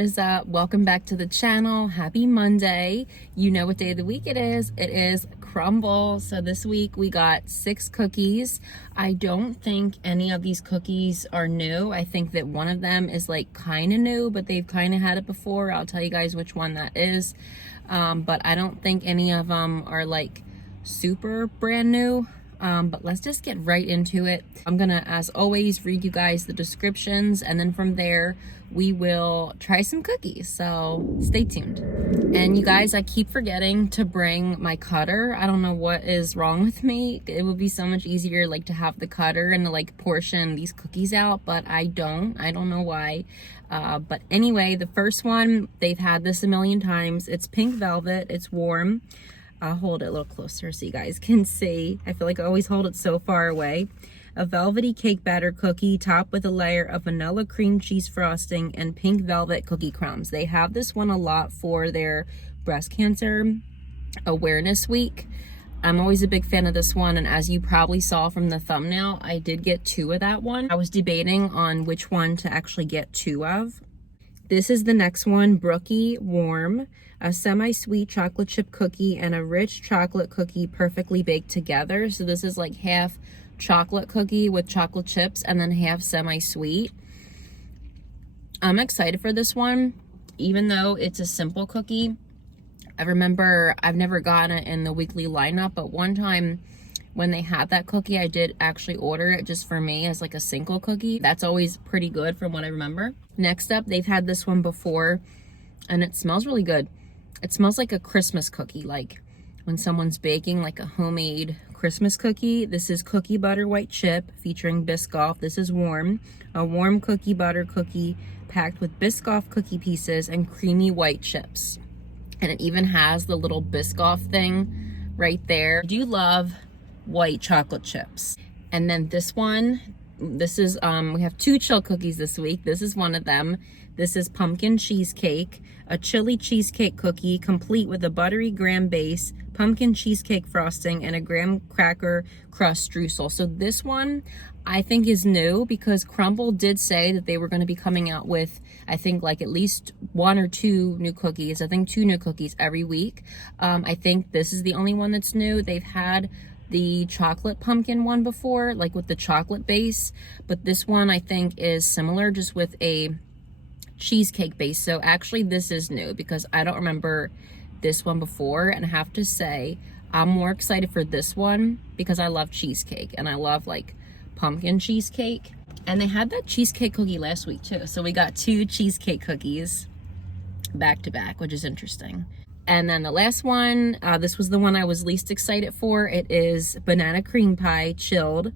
what is up? Welcome back to the channel. Happy Monday. You know what day of the week it is. It is Crumbl. So this week we got 6 cookies. I don't think any of these cookies are new. I think that one of them is like kind of new, but they've kind of had it before. I'll tell you guys which one that is. But I don't think any of them are like super brand new. But let's just get right into it. I'm gonna, as always, read you guys the descriptions, and then from there we will try some cookies, so stay tuned. And you guys, I keep forgetting to bring my cutter. I don't know what is wrong with me. It would be so much easier like to have the cutter and to like portion these cookies out, but I don't know why. But anyway, the first one, they've had this a million times. It's pink velvet. It's warm. I'll hold it a little closer so you guys can see. I feel like I always hold it so far away. A velvety cake batter cookie topped with a layer of vanilla cream cheese frosting and pink velvet cookie crumbs. They have this one a lot for their breast cancer awareness week. I'm always a big fan of this one, and as you probably saw from the thumbnail, I did get 2 of that one. I was debating on which one to actually get 2 of. This is the next one, Brookie Warm, a semi-sweet chocolate chip cookie and a rich chocolate cookie perfectly baked together. So this is like half chocolate cookie with chocolate chips and then half semi-sweet. I'm excited for this one, even though it's a simple cookie. I remember I've never gotten it in the weekly lineup, but one time when they had that cookie, I did actually order it just for me as like a single cookie. That's always pretty good from what I remember. Next up, they've had this one before and it smells really good. It smells like a Christmas cookie, like when someone's baking like a homemade Christmas cookie. This is cookie butter white chip featuring Biscoff. This is warm. A warm cookie butter cookie packed with Biscoff cookie pieces and creamy white chips. And it even has the little Biscoff thing right there. I do love white chocolate chips. And then this one, this is we have 2 chill cookies this week. This is one of them. This is pumpkin cheesecake, a chili cheesecake cookie complete with a buttery graham base, pumpkin cheesecake frosting, and a graham cracker crust streusel. So this one I think is new because Crumbl did say that they were going to be coming out with, I think, like at least 1 or 2 new cookies. I think 2 new cookies every week. I think this is the only one that's new. They've had the chocolate pumpkin one before, like with the chocolate base, but this one I think is similar, just with a cheesecake base. So actually this is new because I don't remember this one before, and I have to say I'm more excited for this one because I love cheesecake and I love like pumpkin cheesecake. And they had that cheesecake cookie last week too, so we got 2 cheesecake cookies back to back, which is interesting. And then the last one, this was the one I was least excited for. It is banana cream pie chilled,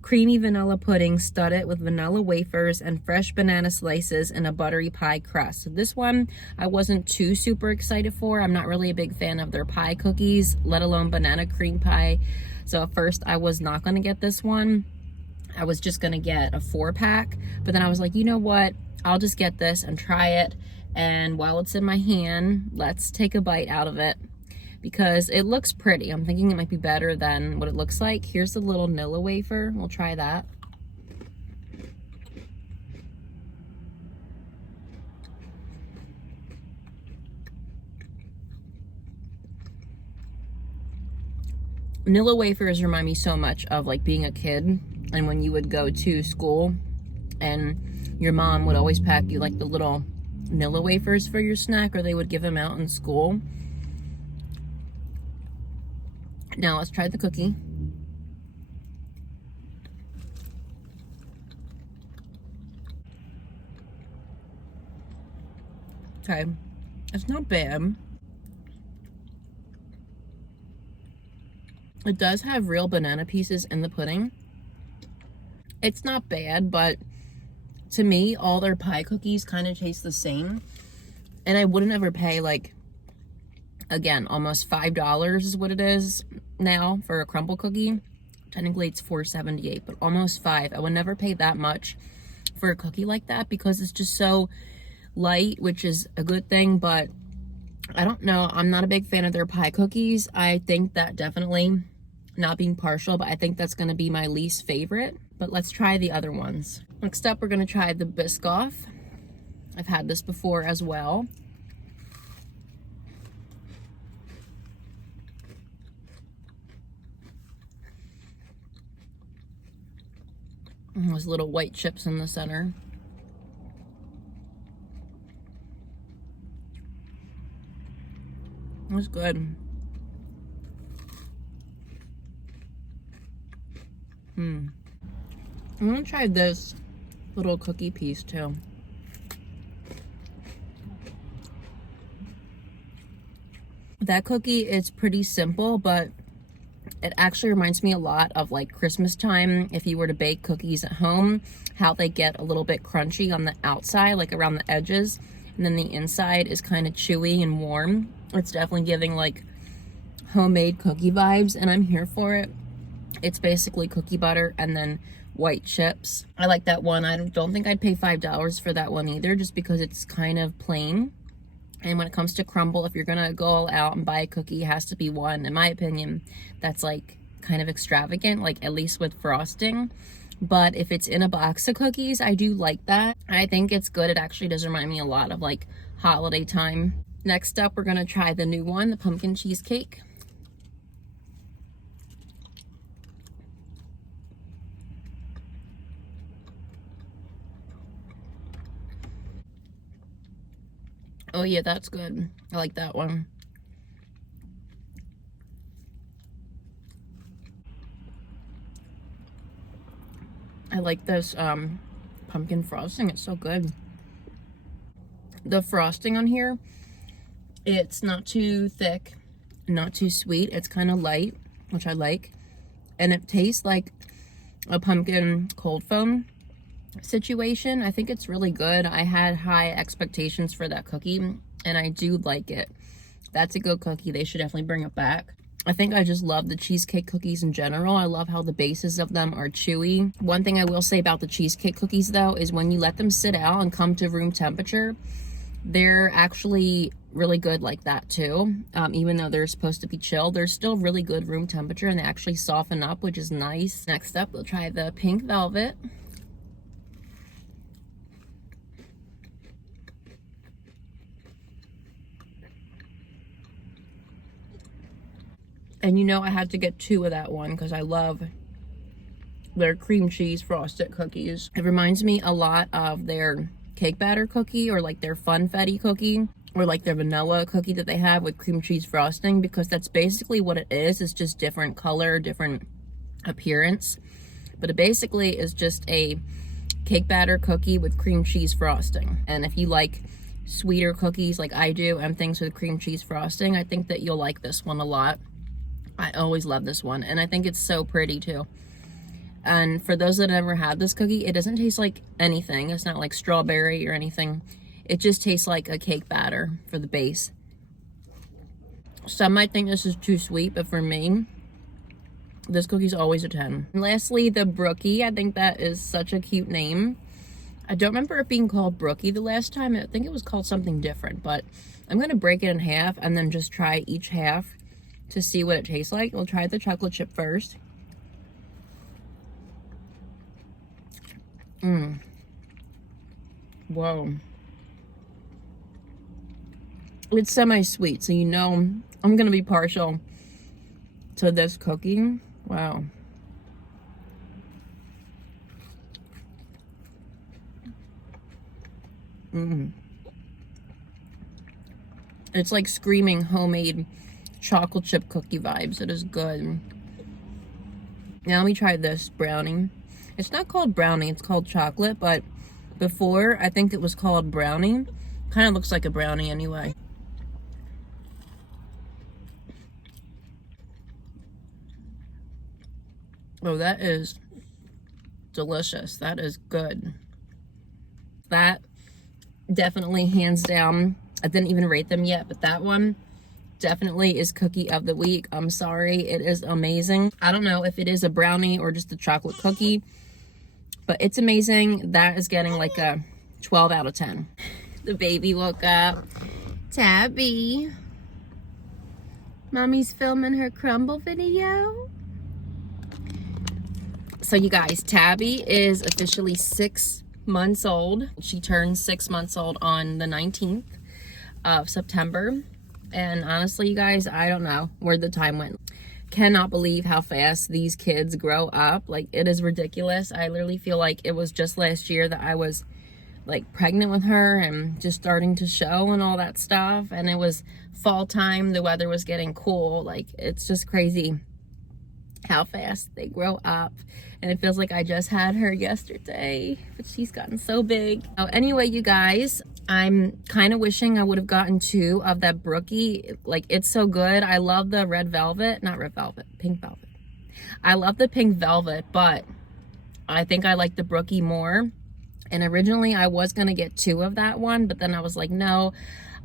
creamy vanilla pudding studded with vanilla wafers and fresh banana slices in a buttery pie crust. So this one I wasn't too super excited for. I'm not really a big fan of their pie cookies, let alone banana cream pie. So at first I was not going to get this one. I was just going to get a 4-pack, but then I was like, you know what? I'll just get this and try it. And while it's in my hand, let's take a bite out of it because it looks pretty. I'm thinking it might be better than what it looks like. Here's the little Nilla wafer. We'll try that. Nilla wafers remind me so much of like being a kid and when you would go to school and your mom would always pack you like the little Nilla wafers for your snack, or they would give them out in school. Now let's try the cookie. Okay, it's not bad. It does have real banana pieces in the pudding. It's not bad, but to me, all their pie cookies kind of taste the same. And I wouldn't ever pay, like, again, almost $5 is what it is now for a Crumbl cookie. Technically, it's $4.78, but almost $5. I would never pay that much for a cookie like that because it's just so light, which is a good thing. But I don't know. I'm not a big fan of their pie cookies. I think that definitely, not being partial, but I think that's going to be my least favorite. But let's try the other ones. Next up, we're going to try the Biscoff. I've had this before as well. And those little white chips in the center. It was good. I'm gonna try this little cookie piece too. That cookie is pretty simple, but it actually reminds me a lot of like Christmas time. If you were to bake cookies at home, how they get a little bit crunchy on the outside, like around the edges, and then the inside is kind of chewy and warm. It's definitely giving like homemade cookie vibes, and I'm here for it. It's basically cookie butter and then white chips. I like that one. I don't think I'd pay $5 for that one either, just because it's kind of plain. And when it comes to Crumbl, if you're gonna go all out and buy a cookie, it has to be one, in my opinion, that's like kind of extravagant, like at least with frosting. But if it's in a box of cookies, I do like that. I think it's good. It actually does remind me a lot of like holiday time. Next up, we're gonna try the new one, the pumpkin cheesecake. Oh yeah, that's good. I like that one. I like this pumpkin frosting. It's so good. The frosting on here, it's not too thick, not too sweet. It's kind of light, which I like. And it tastes like a pumpkin cold foam situation. I think it's really good. I had high expectations for that cookie, and I do like it. That's a good cookie. They should definitely bring it back. I think I just love the cheesecake cookies in general. I love how the bases of them are chewy. One thing I will say about the cheesecake cookies though is when you let them sit out and come to room temperature, they're actually really good like that too. Even though they're supposed to be chilled, they're still really good room temperature, and they actually soften up, which is nice. Next up, we'll try the pink velvet. And you know I had to get 2 of that one because I love their cream cheese frosted cookies. It reminds me a lot of their cake batter cookie, or like their funfetti cookie, or like their vanilla cookie that they have with cream cheese frosting, because that's basically what it is. It's just different color, different appearance. But it basically is just a cake batter cookie with cream cheese frosting. And if you like sweeter cookies like I do and things with cream cheese frosting, I think that you'll like this one a lot. I always love this one, and I think it's so pretty too. And for those that never had this cookie, it doesn't taste like anything. It's not like strawberry or anything. It just tastes like a cake batter for the base. Some might think this is too sweet, but for me, this cookie's always a 10. And lastly, the Brookie. I think that is such a cute name. I don't remember it being called Brookie the last time. I think it was called something different, but I'm gonna break it in half and then just try each half to see what it tastes like. We'll try the chocolate chip first. Whoa. It's semi-sweet, so you know I'm gonna be partial to this cookie. Wow. It's like screaming homemade chocolate chip cookie vibes. It is good. Now let me try this brownie. It's not called brownie, it's called chocolate, but before I think it was called brownie. Kind of looks like a brownie anyway. Oh, that is delicious. That is good. That definitely hands down. I didn't even rate them yet, but that one definitely is cookie of the week. I'm sorry, it is amazing. I don't know if it is a brownie or just a chocolate cookie, but it's amazing. That is getting like a 12 out of 10. The baby woke up. Tabby. Mommy's filming her Crumbl video. So you guys, Tabby is officially 6 months old. She turns 6 months old on the 19th of September. And honestly, you guys, I don't know where the time went. Cannot believe how fast these kids grow up. Like, it is ridiculous. I literally feel like it was just last year that I was like pregnant with her and just starting to show and all that stuff. And it was fall time. The weather was getting cool. Like, it's just crazy how fast they grow up. And it feels like I just had her yesterday, but she's gotten so big. Oh, anyway, you guys, I'm kind of wishing I would have gotten 2 of that Brookie. Like, it's so good. I love the red velvet, not red velvet, pink velvet. I love the pink velvet, but I think I like the Brookie more. And originally I was gonna get 2 of that one, but then I was like, no,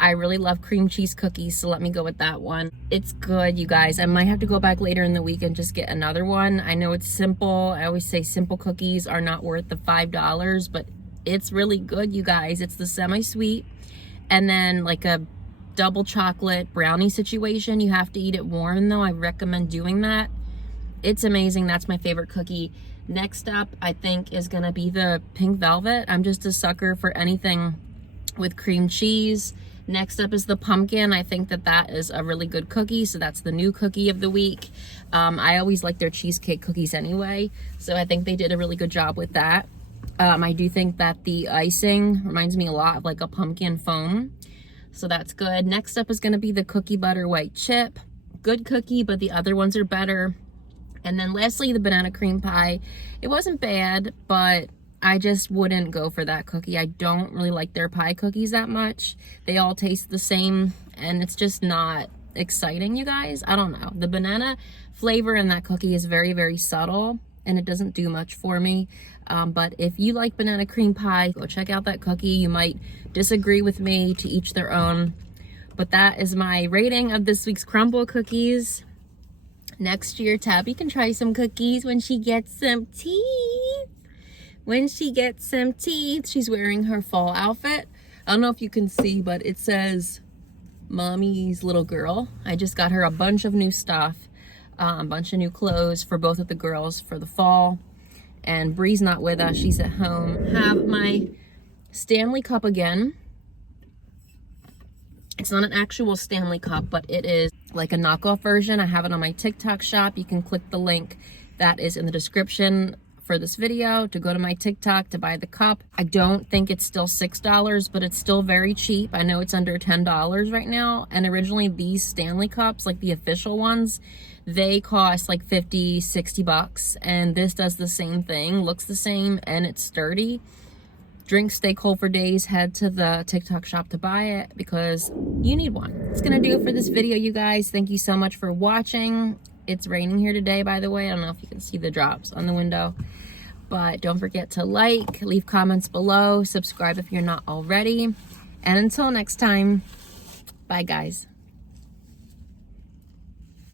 I really love cream cheese cookies, so let me go with that one. It's good, you guys. I might have to go back later in the week and just get another one. I know it's simple. I always say simple cookies are not worth the $5, but it's really good, you guys. It's the semi-sweet and then like a double chocolate brownie situation. You have to eat it warm though. I recommend doing that. It's amazing. That's my favorite cookie. Next up, I think, is gonna be the pink velvet. I'm just a sucker for anything with cream cheese. Next up is the pumpkin. I think that that is a really good cookie, so that's the new cookie of the week. I always like their cheesecake cookies anyway, so I think they did a really good job with that. I do think that the icing reminds me a lot of like a pumpkin foam, so that's good. Next up is gonna be the cookie butter white chip. Good cookie, but the other ones are better. And then lastly, the banana cream pie. It wasn't bad, but I just wouldn't go for that cookie. I don't really like their pie cookies that much. They all taste the same, and it's just not exciting, you guys. I don't know. The banana flavor in that cookie is very, very subtle, and it doesn't do much for me. But if you like banana cream pie, go check out that cookie. You might disagree with me, to each their own. But that is my rating of this week's Crumbl cookies. Next year, Tabby can try some cookies when she gets some teeth. When she gets some teeth, she's wearing her fall outfit. I don't know if you can see, but it says Mommy's Little Girl. I just got her a bunch of new stuff, a bunch of new clothes for both of the girls for the fall. And Bree's not with us, she's at home. Have my Stanley cup again. It's not an actual Stanley cup, but it is like a knockoff version. I have it on my TikTok shop. You can click the link that is in the description for this video to go to my TikTok to buy the cup. I don't think it's still $6, but it's still very cheap. I know it's under $10 right now. And originally these Stanley cups, like the official ones, they cost like 50, 60 bucks. And this does the same thing, looks the same, and it's sturdy. Drink, stay cold for days. Head to the TikTok shop to buy it because you need one. It's gonna do it for this video, you guys. Thank you so much for watching. It's raining here today, by the way. I don't know if you can see the drops on the window, but don't forget to like, leave comments below, subscribe if you're not already. And until next time, bye guys.